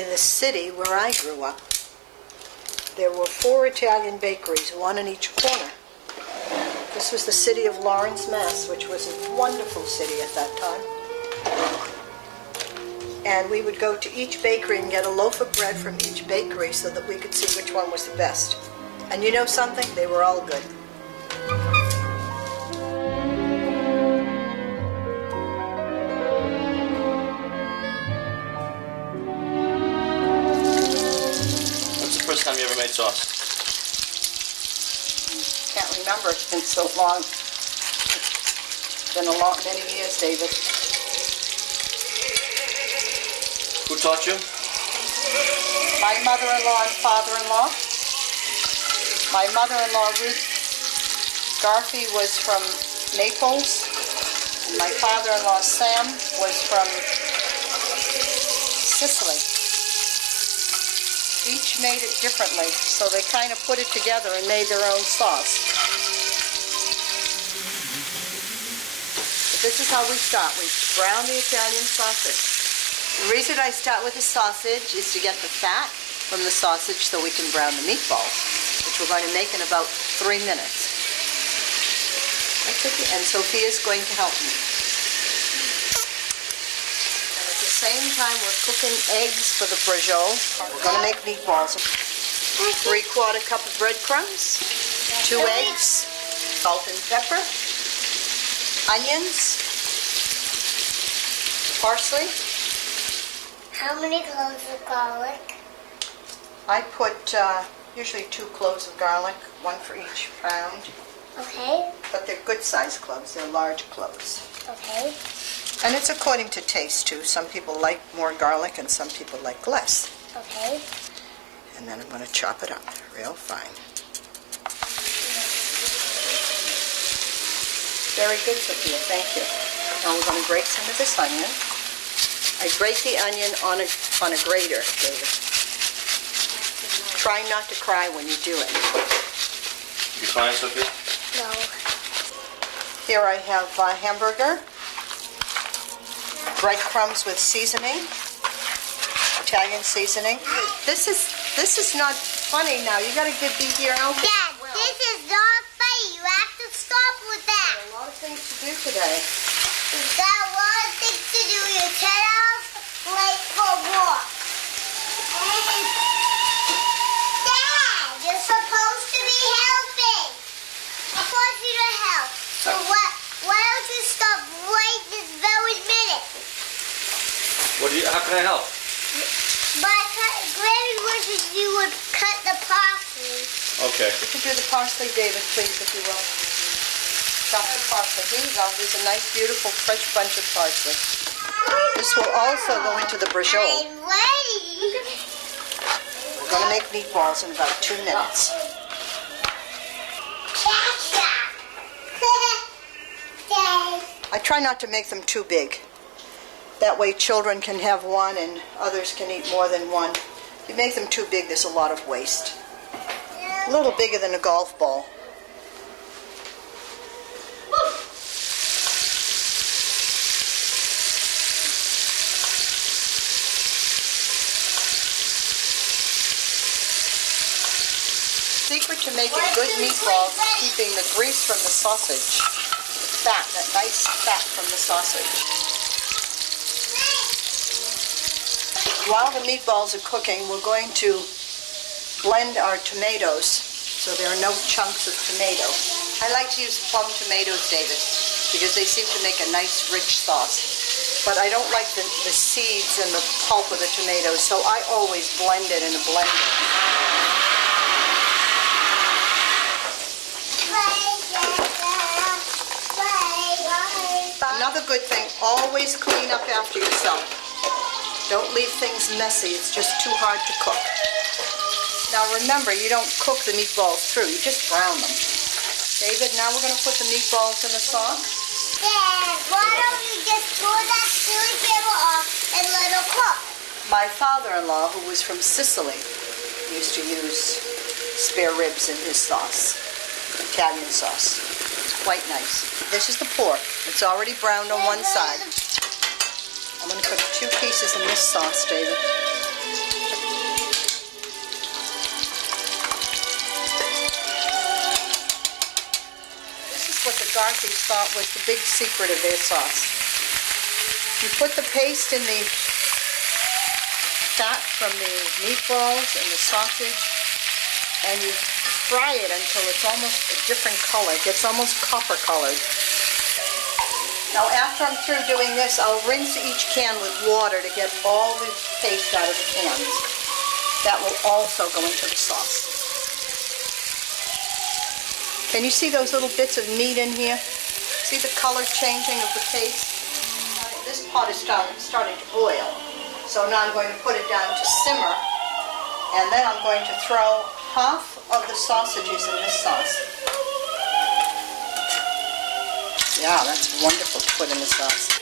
in the city where I grew up, there were 4 Italian bakeries, one in each corner. This was the city of Lawrence, Mass, which was a wonderful city at that time. And we would go to each bakery and get a loaf of bread from each bakery so that we could see which one was the best. And you know something? They were all good. When's the first time you ever made sauce? Can't remember, it's been so long. It's been many years, David. Who taught you? My mother-in-law and father-in-law. My mother-in-law, Ruth Garfi, was from Naples. And my father-in-law, Sam, was from Sicily. Each made it differently, so they kind of put it together and made their own sauce. But this is how we start. We brown the Italian sausage. The reason I start with the sausage is to get the fat from the sausage so we can brown the meatballs, which we're going to make in about 3 minutes. And Sophia's going to help me. And at the same time, we're cooking eggs for the brajol. We're going to make meatballs. 3/4 cup of breadcrumbs, 2 eggs, salt and pepper, onions, parsley. How many cloves of garlic? I put usually 2 cloves of garlic, 1 for each pound. Okay. But they're good-sized cloves. They're large cloves. Okay. And it's according to taste, too. Some people like more garlic and some people like less. Okay. And then I'm going to chop it up real fine. Very good, Sophia. Thank you. Now we're going to grate some of this onion. I grate the onion on a grater, David. Try not to cry when you do it. You crying, Sophia? No. Here I have hamburger, breadcrumbs with seasoning, Italian seasoning. This is not funny now. You got to be here out there. Dad, Well, this is not funny. You have to stop with that. a lot of things to do today. You've got a lot of things to do. You're 10 hours late for work. Dad, you're supposed to be helping. I want you to help. So why don't you stop right this very minute? How can I help? Granny wishes you would cut the parsley. Okay. You could do the parsley, David, please, if you will. Chop the parsley. Here you go. There's a nice, beautiful, fresh bunch of parsley. This will also go into the brajol. I'm ready. We're going to make meatballs in about 2 minutes. I try not to make them too big. That way children can have one and others can eat more than one. If you make them too big, there's a lot of waste. A little bigger than a golf ball. Secret to making good meatballs is keeping the grease from the sausage. Fat, that nice fat from the sausage. While the meatballs are cooking, we're going to blend our tomatoes so there are no chunks of tomato. I like to use plum tomatoes, David, because they seem to make a nice rich sauce. But I don't like the seeds and the pulp of the tomatoes, so I always blend it in a blender. Another good thing, always clean up after yourself. Don't leave things messy, it's just too hard to cook. Now remember, you don't cook the meatballs through, you just brown them. David, now we're going to put the meatballs in the sauce. Dad, why don't you just pull that chili table off and let it cook? My father-in-law, who was from Sicily, used to use spare ribs in his sauce, Italian sauce. It's quite nice. This is the pork. It's already browned on one side. I'm going to put 2 pieces in this sauce, David. Garfi thought was the big secret of their sauce. You put the paste in the fat from the meatballs and the sausage, and you fry it until it's almost a different color. It gets almost copper colored. Now after I'm through doing this, I'll rinse each can with water to get all the paste out of the cans. That will also go into the sauce. Can you see those little bits of meat in here? See the color changing of the paste? This pot is starting to boil. So now I'm going to put it down to simmer, and then I'm going to throw half of the sausages in this sauce. Yeah, that's wonderful to put in the sauce.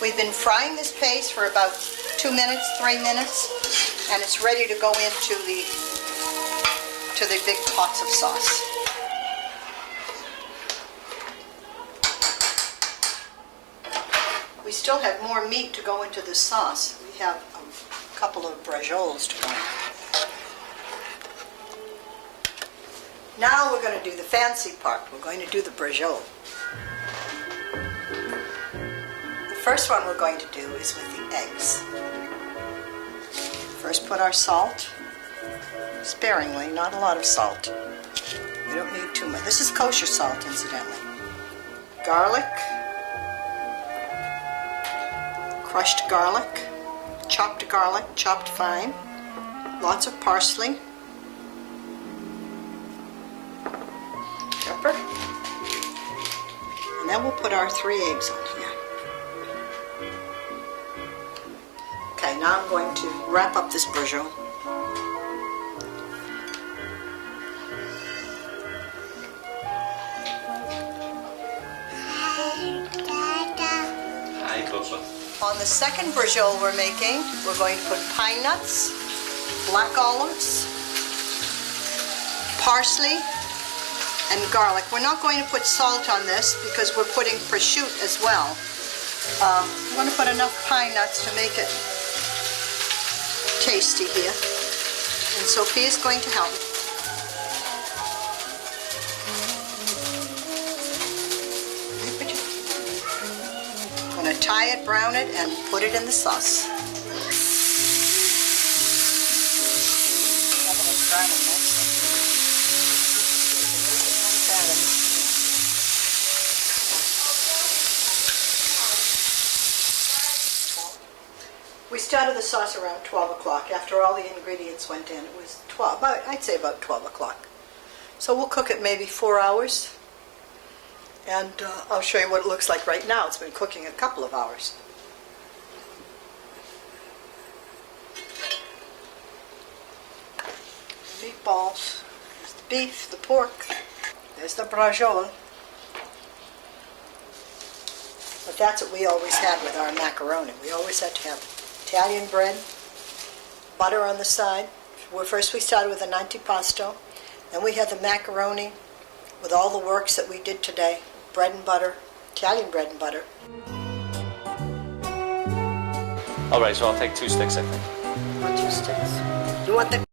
We've been frying this paste for about 2 minutes, 3 minutes, and it's ready to go into the big pots of sauce. We still have more meat to go into this sauce. We have a couple of brajioles to go in. Now we're going to do the fancy part. We're going to do the braciole. The first one we're going to do is with the eggs. First put our salt, sparingly, not a lot of salt. We don't need too much. This is kosher salt, incidentally. Garlic, crushed garlic, chopped fine, lots of parsley, pepper, and then we'll put our 3 eggs on here. Okay, now I'm going to wrap up this braciole. Hi, Copa. On the second braciole we're making, we're going to put pine nuts, black olives, parsley, and garlic. We're not going to put salt on this because we're putting prosciutto as well. I'm going to put enough pine nuts to make it tasty here. And Sophia's going to help me. I'm going to tie it, brown it, and put it in the sauce. We started the sauce around 12 o'clock. After all the ingredients went in, it was 12, I'd say about 12 o'clock. So we'll cook it maybe 4 hours. And I'll show you what it looks like right now. It's been cooking a couple of hours. Meatballs. There's the beef, the pork. There's the braciole. But that's what we always had with our macaroni. We always had to have Italian bread, butter on the side. First we started with an antipasto. Then we had the macaroni with all the works that we did today. Bread and butter, Italian bread and butter. All right, so I'll take 2 sticks, I think. Want 2 sticks? You want the